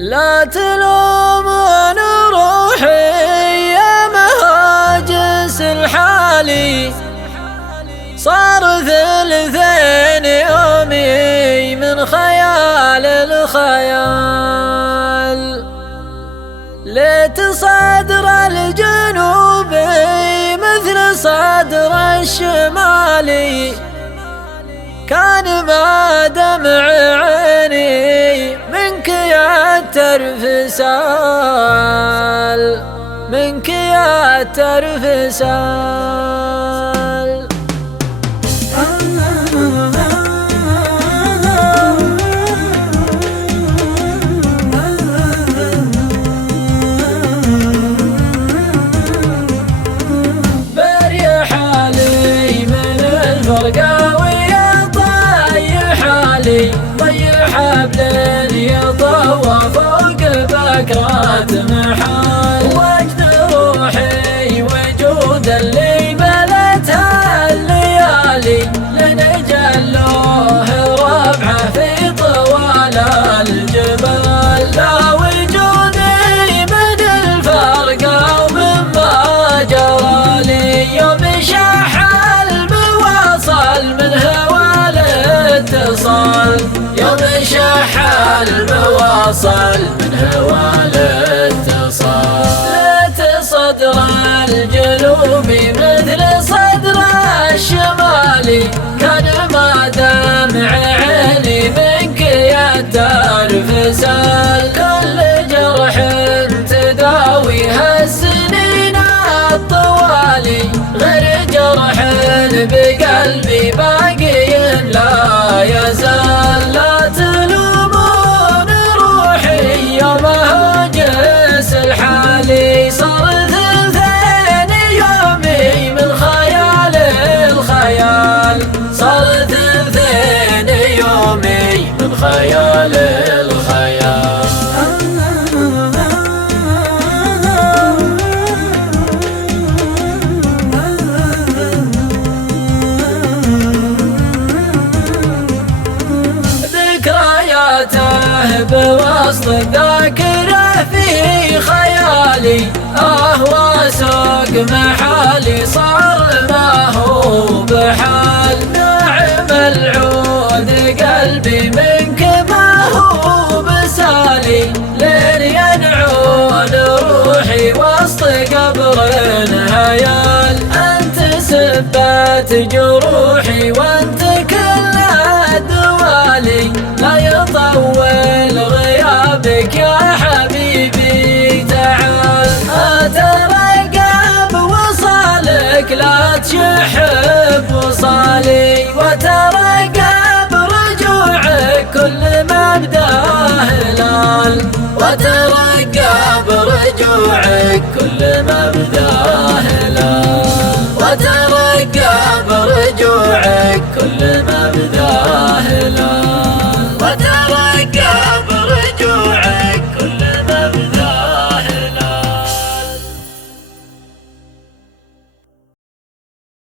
لا تلومون روحي يا مهاجس الحالي، صار ثلثين يومي من خيال الخيال. ليت صدر الجنوبي مثل صدر الشمالي، كان ما دمع عيني منك يترفسال، منك يترفسال. بريح حالي من الفرقاوي طيح بليل يطوى فوق بكرات محال، وجد روحي وجود اللي ملتها الليالي، لنجلوه ربعه في طوال الجبال. لا وجودي من الفرقة ومما جرى لي، يوم شاح المواصل من هوى الاتصال، يوم شاح المواصل من هوى الاتصال. ليت صدر الجنوبي مثل صدر الشمالي، كان ما دمع عيني منك يترفسال. كل جرح تداويها السنين الطوالي، غير جرح بقلبي باقي لا يزال. لا تلومون روحي يا مهاجس الحالي، صار ثلثين يومي من خيال الخيال، صار ثلثين يومي من خيال الخيال. بوسط الذاكرة في خيالي، واسوق محالي صار ما هو بحال. ناعم العود قلبي منك ما هو بسالي، لين ينعون روحي وسط قبر هيال. أنت سبت جروحي وأنت كل الدوالي، لا يطول غيابك يا حبيبي تعال. أترقب وصالك لا تشحب وصالي، وترقب رجوعك كل ما بداه هلال، وترقب رجوعك كل ما بداه هلال، وترقب رجوعك كل ما بداه